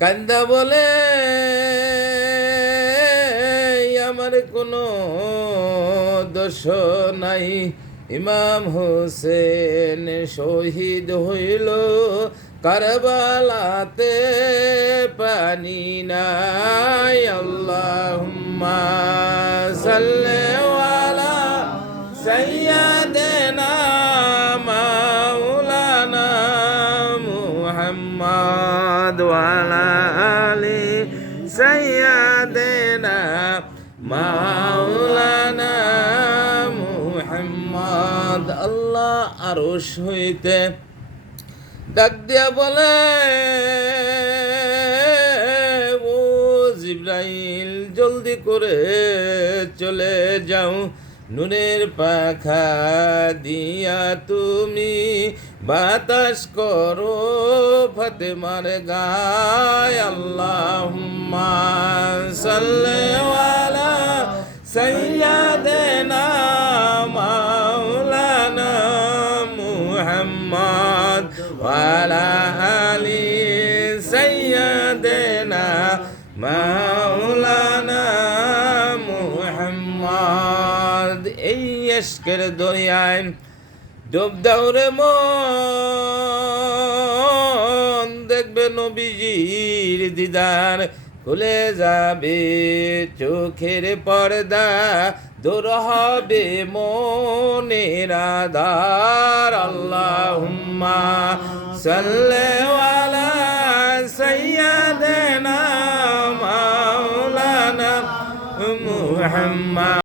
কান্দা বলে আমার কোনো দোষ নাই, ইমাম হোসেন শহীদ হইল কারবালাতে, পানি নাই। আল্লাহুম্মা সাল্লি আলা সাইয়্যিদিনা মাওলানা মুহাম্মদ ওয়া আলা আলি সাইয়্যিদিনা মাওলানা মুহাম্মদ। আল্লাহ আরশ হইতে ডাক দিয়া বলে, ও জিবরাইল জলদি করে চলে যাও, নূরের পাখা দিয়া তুমি বাতাস করো ফাতেমার গায়। আল্লাহুম্মা সাল্লি আলা সাইয়্যিদিনা মাওলানা মুহাম্মদ ওয়া আলা আলি সাইয়্যিদিনা মাওলানা মুহাম্মদ। এই ইশকের দরিয়ায় ডুব দাও রে মন, দেখবে নবীজির দিদার খুলে যাবে চোখের পর্দা, দূর হবে মনের আধার। আল্লাহুম্মা সাল্লি আলা সাইয়্যিদিনা মাওলানা মুহাম্মদ।